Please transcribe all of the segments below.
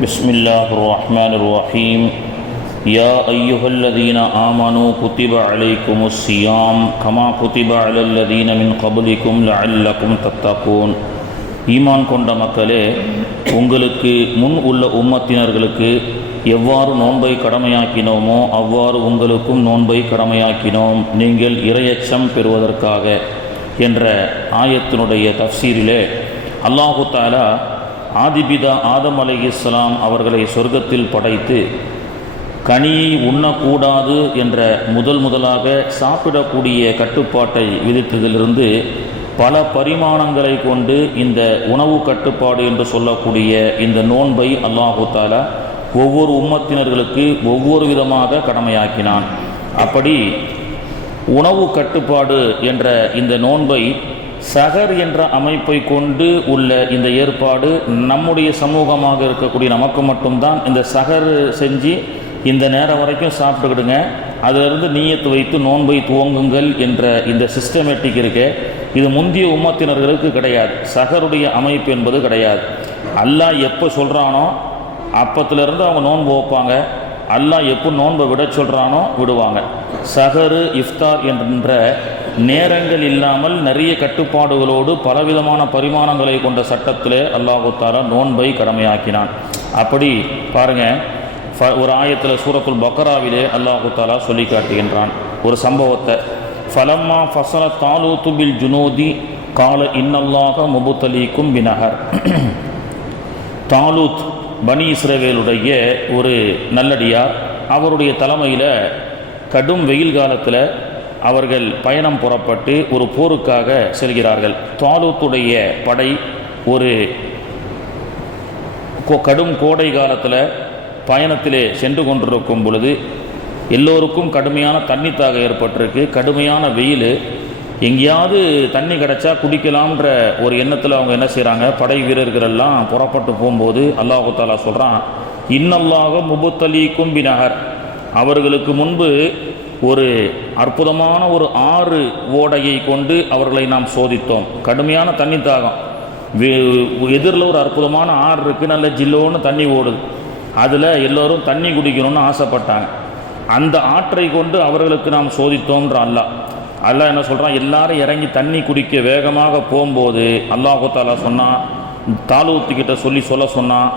بسم الله الرحمن الرحيم يا أيها الذين آمنوا كتب عليكم الصيام كما كتب على الذين من قبلكم لعلكم تتقون ஈமான் கொண்ட மக்களே உங்களுக்கு முன் உள்ள உம்மத்தினர்களுக்கு எவ்வாறு நோன்பை கடமையாக்கினோமோ அவ்வாறு உங்களுக்கும் நோன்பை கடமையாக்கினோம் நீங்கள் இரையச்சம் பெறுவதற்காக என்ற ஆயத்தினுடைய தஃசீரிலே அல்லாஹு தாலா ஆதிபிதா ஆதம் அலை இஸ்லாம் அவர்களை சொர்க்கத்தில் படைத்து கனியை உண்ணக்கூடாது என்ற முதல் முதலாக சாப்பிடக்கூடிய கட்டுப்பாட்டை விதித்ததிலிருந்து பல பரிமாணங்களை கொண்டு இந்த உணவு கட்டுப்பாடு என்று சொல்லக்கூடிய இந்த நோன்பை அல்லாஹு தாலா ஒவ்வொரு உம்மத்தினர்களுக்கு ஒவ்வொரு விதமாக கடமையாக்கினான். அப்படி உணவு கட்டுப்பாடு என்ற இந்த நோன்பை சகர் என்ற அமைப்பை கொண்டு உள்ள இந்த ஏற்பாடு நம்முடைய சமூகமாக இருக்கக்கூடிய நமக்கு மட்டும்தான் இந்த சகர் செஞ்சு இந்த நேரம் வரைக்கும் சாப்பிட்டுக்கிடுங்க. அதிலிருந்து நீயத்து வைத்து நோன்பை துவங்குங்கள் என்ற இந்த சிஸ்டமேட்டிக் இருக்கு. இது முந்திய உம்மத்தினர்களுக்கு கிடையாது. சகருடைய அமைப்பு என்பது கிடையாது. அல்லாஹ் எப்போ சொல்கிறானோ அப்பத்திலிருந்து அவங்க நோன்பு வைப்பாங்க. அல்லாஹ் எப்போ நோன்பை விட சொல்கிறானோ விடுவாங்க. சஹரு இஃப்தார் என்ற நேரங்கள் இல்லாமல் நிறைய கட்டுப்பாடுகளோடு பலவிதமான பரிமாணங்களை கொண்ட சட்டத்திலே அல்லாஹு நோன்பை கடமையாக்கினான். அப்படி பாருங்க ஃப- ஒரு ஆயத்தில் சூரத்துல் பக்கராவிலே அல்லாஹுத்தாலா சொல்லி காட்டுகின்றான் ஒரு சம்பவத்தை. ஃபலம்மா ஃபசல தாலூத்து பில் ஜுனோதி கால இன்னல்லாக முபுத்தலீக்கும் பினஹர். தாலூத் பனி இஸ்ரவேலுடைய ஒரு நல்லடியார் அவருடைய தலைமையில் கடும் வெயில் காலத்தில் அவர்கள் பயணம் புறப்பட்டு ஒரு போருக்காக செல்கிறார்கள். தாலூத்துடைய படை ஒரு கடும் கோடை காலத்தில் பயணத்திலே சென்று கொண்டிருக்கும் பொழுது எல்லோருக்கும் கடுமையான தண்ணி தாக ஏற்பட்டிருக்கு. கடுமையான வெயில். எங்கேயாவது தண்ணி கிடைச்சா குடிக்கலாம்ன்ற ஒரு எண்ணத்தில் அவங்க என்ன செய்கிறாங்க படை வீரர்கள் எல்லாம் புறப்பட்டு போகும்போது அல்லாஹு தாலா சொல்கிறான் இன்னல்லாக முபுத்தலீக்கும் பினகர் அவர்களுக்கு முன்பு ஒரு அற்புதமான ஒரு ஆறு ஓடையை கொண்டு அவர்களை நாம் சோதித்தோம். கடுமையான தண்ணி தாகம். எதிரில் ஒரு அற்புதமான ஆறு இருக்குது நல்ல ஜில்லோன்னு தண்ணி ஓடுது. அதில் எல்லோரும் தண்ணி குடிக்கணும்னு ஆசைப்பட்டாங்க. அந்த ஆற்றை கொண்டு அவர்களுக்கு நாம் சோதித்தோன்ற அல்லாஹ். அல்லாஹ் என்ன சொல்கிறான் எல்லாரும் இறங்கி தண்ணி குடிக்க வேகமாக போகும்போது அல்லாஹு தாலா சொன்னான் தாலூத்துக்கிட்ட சொல்லி சொல்ல சொன்னான்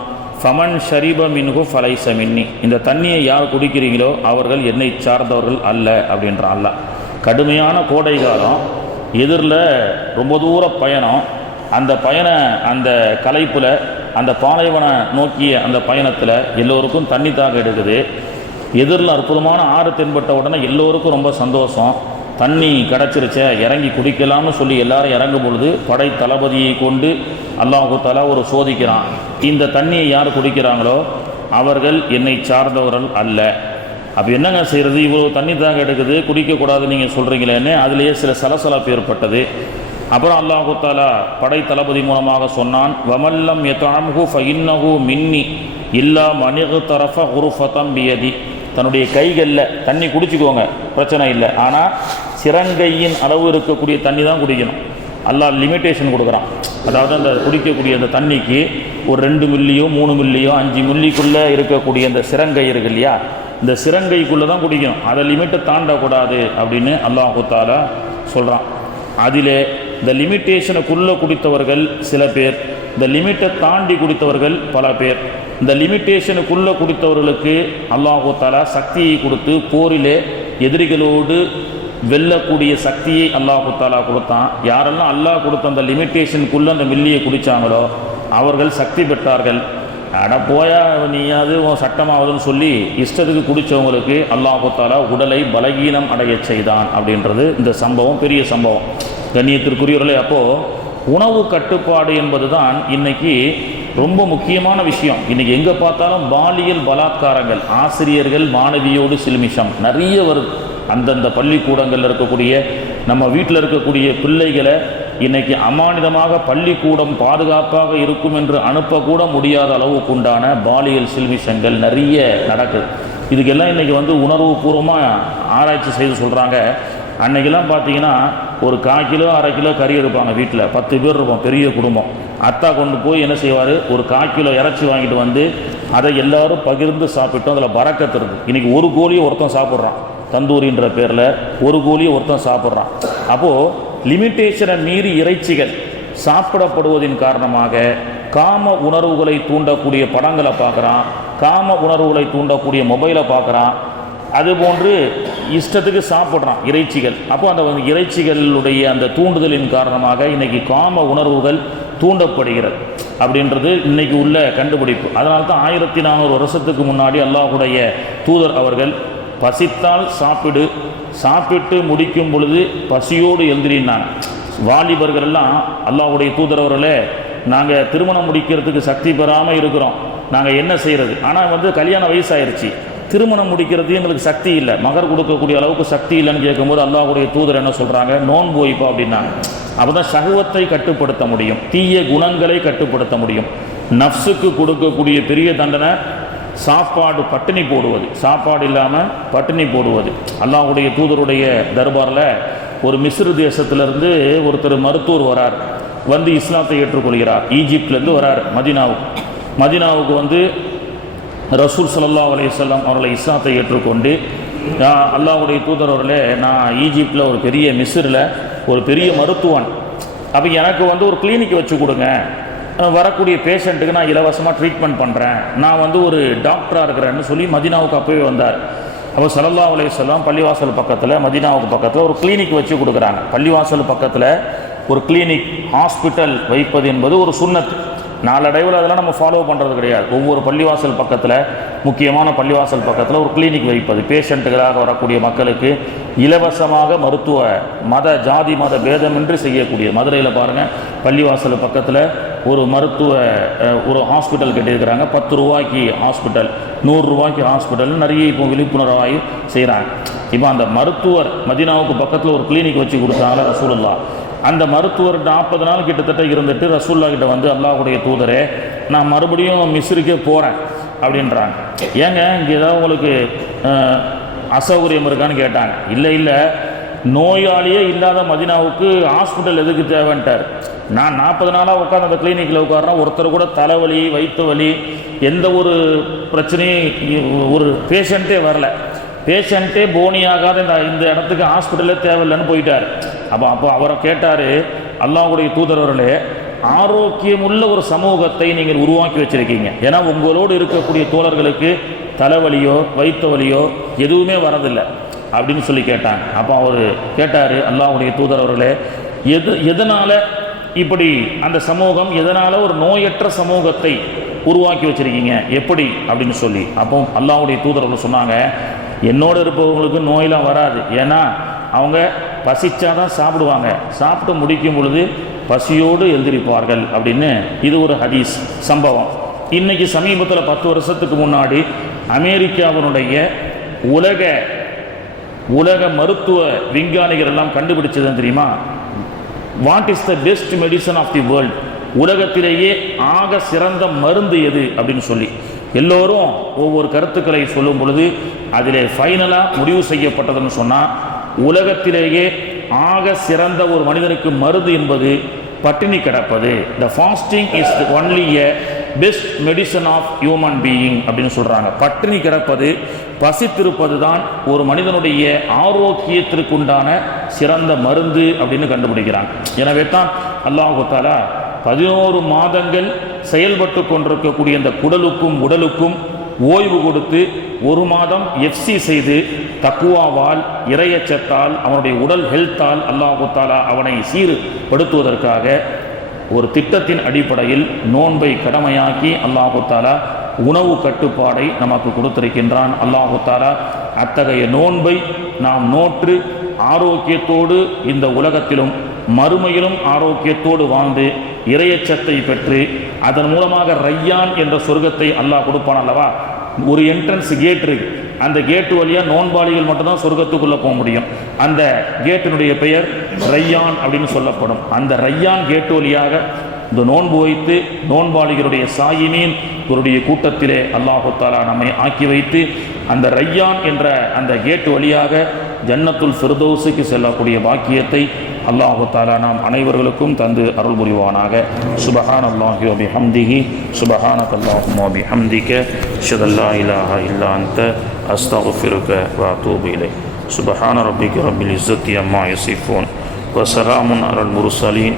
ஃபமன் ஷரீப மின்ஹு ஃபலைச மின்னி. இந்த தண்ணியை யார் குடிக்கிறீங்களோ அவர்கள் என்னை சார்ந்தவர்கள் அல்ல அப்படின்ற அல்ல கடுமையான கோடை காலம் எதிரில் ரொம்ப தூர பயணம். அந்த பயண அந்த கலைப்பில் அந்த பாலைவன நோக்கிய அந்த பயணத்தில் எல்லோருக்கும் தண்ணி தாக எடுக்குது. எதிரில் அற்புதமான ஆறு தென்பட்ட உடனே எல்லோருக்கும் ரொம்ப சந்தோஷம். தண்ணி கிடச்சிருச்சே இறங்கி குடிக்கலாம்னு சொல்லி எல்லாரும் இறங்கும் பொழுது படை தளபதியை கொண்டு அல்லாஹு தலா ஒரு சோதிக்கிறான். இந்த தண்ணியை யார் குடிக்கிறாங்களோ அவர்கள் என்னை சார்ந்தவர்கள் அல்ல. அப்போ என்னங்க செய்கிறது இவ்வளோ தண்ணி தாங்க எடுக்குது குடிக்கக்கூடாது நீங்கள் சொல்கிறீங்களேன்னு அதுலேயே சில சலசலப்பு ஏற்பட்டது. அப்புறம் அல்லாஹு தாலா படை தளபதி மூலமாக சொன்னான் வமல்லம் எத்தாம்ஹு ஃபஇன்னஹு மின்னி இல்லா மணிகு தரஃப உருஃபதம் பியதி. தன்னுடைய கைகளில் தண்ணி குடிச்சுக்கோங்க. பிரச்சனை இல்லை. ஆனால் சிறங்கையின் அளவு இருக்கக்கூடிய தண்ணி தான் குடிக்கணும். அல்லாஹ் லிமிட்டேஷன் கொடுக்குறான். அதாவது அந்த குடிக்கக்கூடிய அந்த தண்ணிக்கு ஒரு ரெண்டு மில்லியோ மூணு மில்லியோ அஞ்சு மில்லிக்குள்ளே இருக்கக்கூடிய அந்த சிறங்கை இருக்கு இல்லையா? இந்த சிறங்கைக்குள்ளே தான் குடிக்கணும். அதை லிமிட்டை தாண்டக்கூடாது அப்படின்னு அல்லாஹு சொல்கிறான் அதிலே இந்த லிமிட்டேஷனுக்குள்ளே குடித்தவர்கள் சில பேர் இந்த லிமிட்டை தாண்டி குடித்தவர்கள் பல பேர். இந்த லிமிட்டேஷனுக்குள்ளே குடித்தவர்களுக்கு அல்லாஹு தாலா சக்தியை கொடுத்து போரிலே எதிரிகளோடு வெல்லக்கூடிய சக்தியை அல்லாஹு தாலா கொடுத்தான். யாரெல்லாம் அல்லாஹ் கொடுத்த அந்த லிமிட்டேஷனுக்குள்ளே அந்த மில்லியை குடித்தாங்களோ அவர்கள் சக்தி பெற்றார்கள். அட போயா நீயாவது உன் சட்டமாவதுன்னு சொல்லி இஷ்டத்துக்கு குடித்தவங்களுக்கு அல்லாஹு தாலா உடலை பலகீனம் அடையச் செய்தான் அப்படின்றது இந்த சம்பவம் பெரிய சம்பவம். கண்ணியத்திற்குரியவர்களே அப்போது உணவு கட்டுப்பாடு என்பது தான் இன்னைக்கு ரொம்ப முக்கியமான விஷயம். இன்னைக்கு எங்கே பார்த்தாலும் பாலியல் பலாத்காரங்கள் ஆசிரியர்கள் மாணவியோடு சிலுமிஷம் நிறைய வருது அந்தந்த பள்ளிக்கூடங்களில் இருக்கக்கூடிய நம்ம வீட்டில் இருக்கக்கூடிய பிள்ளைகளை இன்னைக்கு அமானிதமாக பள்ளிக்கூடம் பாதுகாப்பாக இருக்கும் என்று அனுப்பக்கூட முடியாத அளவுக்கு உண்டான பாலியல் சில்மிஷங்கள் நிறைய நடக்குது இதுக்கெல்லாம் இன்னைக்கு வந்து உணர்வுபூர்வமாக ஆராய்ச்சி செய்து சொல்கிறாங்க அன்னைக்கெல்லாம் பார்த்தீங்கன்னா ஒரு கால் கிலோ அரை கிலோ கறி எடுப்பாங்க வீட்டில் பத்து பேர் இருப்போம் பெரிய குடும்பம். அத்தா கொண்டு போய் என்ன செய்வார்? ஒரு கால் கிலோ இறைச்சி வாங்கிட்டு வந்து அதை எல்லாரும் பகிர்ந்து சாப்பிட்டோம். அதில் பறக்கத்து இருக்குது இன்றைக்கி ஒரு கோழியை ஒருத்தன் சாப்பிட்றான். தந்தூரின்ற பேரில் ஒரு கோழியை ஒருத்தன் சாப்பிட்றான். அப்போது லிமிட்டேஷனை மீறி இறைச்சிகள் சாப்பிடப்படுவதின் காரணமாக காம உணர்வுகளை தூண்டக்கூடிய படங்களை பார்க்குறான். காம உணர்வுகளை தூண்டக்கூடிய மொபைலை பார்க்குறான். அதுபோன்று இஷ்டத்துக்கு சாப்பிட்றான் இறைச்சிகள். அப்போ அந்த இறைச்சிகளுடைய அந்த தூண்டுதலின் காரணமாக இன்றைக்கி காம உணர்வுகள் தூண்டப்படுகிறது அப்படின்றது இன்றைக்கி உள்ள கண்டுபிடிப்பு. அதனால தான் ஆயிரத்தி நானூறு வருஷத்துக்கு முன்னாடி அல்லாஹுடைய தூதர் அவர்கள் பசித்தால் சாப்பிடு சாப்பிட்டு முடிக்கும் பொழுது பசியோடு எழுந்திரினாங்க வாலிபர்கள் எல்லாம் அல்லாஹுடைய தூதர் அவர்களே நாங்கள் திருமணம் முடிக்கிறதுக்கு சக்தி பெறாமல் இருக்கிறோம். நாங்கள் என்ன செய்கிறது ஆனால் வந்து கல்யாண வயசாயிருச்சு. திருமணம் முடிக்கிறதுக்கு எங்களுக்கு சக்தி இல்லை. மகர் கொடுக்கக்கூடிய அளவுக்கு சக்தி இல்லைன்னு கேட்கும்போது அல்லாஹுடைய தூதர் என்ன சொல்கிறாங்க நோன்பு வைப்பா அப்படின்னாங்க. அப்போ தான் சகுவத்தை கட்டுப்படுத்த முடியும். தீய குணங்களை கட்டுப்படுத்த முடியும். நஃப்ஸுக்கு கொடுக்கக்கூடிய பெரிய தண்டனை சாப்பாடு பட்டினி போடுவது. சாப்பாடு இல்லாமல் பட்டினி போடுவது. அல்லாஹுடைய தூதருடைய தர்பாரில் ஒரு மிஸ்ரு தேசத்திலிருந்து ஒருத்தர் மருத்துவர் வரார். வந்து இஸ்லாத்தை ஏற்றுக்கொள்கிறார். ஈஜிப்டிலேருந்து வரார். மதினாவுக்கு. மதினாவுக்கு வந்து ரசூல் சல்லா அலையம் அவர்களை இஸ்லாத்தை ஏற்றுக்கொண்டு "நான் அல்லாஹ்வுடைய தூதர் அவர்களே நான் ஈஜிப்டில் ஒரு பெரிய மிஸ்ரில் ஒரு பெரிய மருத்துவன். அப்போ எனக்கு வந்து ஒரு கிளினிக் வச்சு கொடுங்க. வரக்கூடிய பேஷண்ட்டுக்கு நான் இலவசமாக ட்ரீட்மெண்ட் பண்ணுறேன் நான் வந்து ஒரு டாக்டராக இருக்கிறேன்னு சொல்லி மதினாவுக்கு அப்போவே வந்தார். அப்போ சல்லா அலையம் பள்ளிவாசல் பக்கத்தில் மதினாவுக்கு பக்கத்தில் ஒரு கிளினிக் வச்சு கொடுக்குறாங்க. பள்ளிவாசல் பக்கத்தில் ஒரு கிளினிக் ஹாஸ்பிட்டல் வைப்பது என்பது ஒரு சுண்ணத்து நாளடைவில் அதெல்லாம் நம்ம ஃபாலோ பண்ணுறது கிடையாது. ஒவ்வொரு பள்ளிவாசல் பக்கத்தில் முக்கியமான பள்ளிவாசல் பக்கத்தில் ஒரு கிளினிக் வைப்பது. பேஷண்ட்டுகளாக வரக்கூடிய மக்களுக்கு இலவசமாக மருத்துவ மத ஜாதி மத பேதமின்றி செய்யக்கூடிய மதுரையில் பாருங்கள் பள்ளிவாசல் பக்கத்தில் ஒரு மருத்துவ ஒரு ஹாஸ்பிட்டல் கட்டியிருக்கிறாங்க. பத்து ரூபாய்க்கு ஹாஸ்பிட்டல் நூறுரூவாய்க்கு ஹாஸ்பிட்டல்னு ஹாஸ்பிட்டல் நிறைய இப்போ விழிப்புணர்வாகி செய்கிறாங்க இப்போ அந்த மருத்துவர் மதினாவுக்கு பக்கத்தில் ஒரு கிளினிக் வச்சு கொடுத்தாங்க ரசூலுல்லா அந்த மருத்துவர் நாற்பது நாள் கிட்டத்தட்ட இருந்துட்டு ரசூல்லா கிட்ட வந்து அல்லாஹுடைய தூதரே நான் மறுபடியும் மிஸ்ருக்கே போகிறேன் அப்படின்றாங்க. ஏங்க இங்கே ஏதாவது உங்களுக்கு அசௌகரியம் இருக்கான்னு கேட்டாங்க. இல்லை இல்லை நோயாளியே இல்லாத மதினாவுக்கு ஹாஸ்பிட்டல் எதுக்கு தேவைன்ட்டார். நான் நாற்பது நாளாக உட்காந்து அந்த கிளினிக்கில் உட்கார்றேன். ஒருத்தர் கூட தலைவலி வயிற்று வலி எந்த ஒரு பிரச்சனையும் ஒரு பேஷண்ட்டே வரல. பேஷண்ட்டே போனியாகாத இந்த இந்த இடத்துக்கு ஹாஸ்பிட்டலே தேவையில்லைன்னு போயிட்டார். அப்போ அப்போ அவரை கேட்டார் அல்லாஹுடைய தூதரவர்களே ஆரோக்கியமுள்ள ஒரு சமூகத்தை நீங்கள் உருவாக்கி வச்சிருக்கீங்க. ஏன்னா உங்களோடு இருக்கக்கூடிய தோழர்களுக்கு தலைவலியோ வயிற்று வலியோ எதுவுமே வரதில்லை அப்படின்னு சொல்லி கேட்டாங்க. அப்போ அவர் கேட்டார் அல்லாஹுடைய தூதரவர்களே எது எதனால் இப்படி அந்த சமூகம் எதனால் ஒரு நோயற்ற சமூகத்தை உருவாக்கி வச்சிருக்கீங்க? எப்படி? அப்படின்னு சொல்லி. அப்போ அல்லாஹுடைய தூதரவர்கள் சொன்னாங்க என்னோட இருப்பவங்களுக்கு நோயெல்லாம் வராது. ஏன்னா அவங்க பசிச்சாதான் சாப்பிடுவாங்க. சாப்பிட்டு முடிக்கும் பொழுது பசியோடு எழுந்திருப்பார்கள் அப்படின்னு இது ஒரு ஹதீஸ் சம்பவம். இன்னைக்கு சமீபத்தில் பத்து வருஷத்துக்கு முன்னாடி அமெரிக்காவினுடைய உலக உலக மருத்துவ விஞ்ஞானிகள் எல்லாம் கண்டுபிடிச்சதுன்னு தெரியுமா? What is the best medicine of the world உலகத்திலேயே ஆக சிறந்த மருந்து எது அப்படின்னு சொல்லி. எல்லோரும் ஒவ்வொரு கருத்துக்களை சொல்லும் பொழுது அதிலே ஃபைனலாக முடிவு செய்யப்பட்டதுன்னு சொன்னால் உலகத்திலேயே ஆக சிறந்த ஒரு மனிதனுக்கு மருந்து என்பது பட்டினி கிடப்பது. The fasting is only a best medicine of human being அப்படின்னு சொல்கிறாங்க பட்டினி கிடப்பது பசித்திருப்பது தான் ஒரு மனிதனுடைய ஆரோக்கியத்திற்குண்டான சிறந்த மருந்து அப்படின்னு கண்டுபிடிக்கிறாங்க. எனவே தான் அல்லாஹாலா பதினோரு மாதங்கள் செயல்பட்டு கொண்டிருக்கக்கூடிய இந்த குடலுக்கும் உடலுக்கும் ஓய்வு கொடுத்து ஒரு மாதம் எஃப்சி செய்து தக்குவாவால் இரையச்சத்தால் அவனுடைய உடல் ஹெல்த்தால் அல்லாஹு தாலா அவனை சீர்படுத்துவதற்காக ஒரு திட்டத்தின் அடிப்படையில் நோன்பை கடமையாக்கி அல்லாஹு தாலா உணவு கட்டுப்பாடை நமக்கு கொடுத்திருக்கின்றான். அல்லாஹு தாலா அத்தகைய நோன்பை நாம் நோற்று ஆரோக்கியத்தோடு இந்த உலகத்திலும் மறுமையிலும் ஆரோக்கியத்தோடு வாழ்ந்து இரையச்சத்தை பெற்று அதன் மூலமாக ரையான் என்ற சொர்க்கத்தை அல்லாஹ் கொடுப்பான் அல்லவா? ஒரு என்ட்ரன்ஸ் கேட் இருக்கு. அந்த கேட்டு வழியாக நோன்பாளிகள் மட்டும்தான் சொர்க்கத்துக்குள்ளே போக முடியும். அந்த கேட்டினுடைய பெயர் ரையான் அப்படின்னு சொல்லப்படும். அந்த ரையான் கேட்டு வழியாக இந்த நோன்பு வைத்து நோன்பாளிகளுடைய சாயினின் இவருடைய கூட்டத்திலே அல்லாஹு தாலா நம்மை ஆக்கி வைத்து அந்த ரையான் என்ற அந்த கேட்டு வழியாக ஜன்னத்துல் ஃபிர்தௌஸுக்கு செல்லக்கூடிய பாக்கியத்தை அல்லாஹு தாலா நாம் அனைவர்களுக்கும் தந்து அருள் புரிவானாக. சுபஹான் அல்லாஹி வபி ஹம்திஹி சுபஹான அல்லாஹும் வபி ஹம்திக்க ஷதல்லா இலாஹ இல்லாந்த அன்த. வா தூபிலை சுபஹான ரப்பிக்கு ரப்பில் இஸ்ஸத்தி அம்மா யசிஃபோன். வசலாமுன் அருள் முருசலீன்.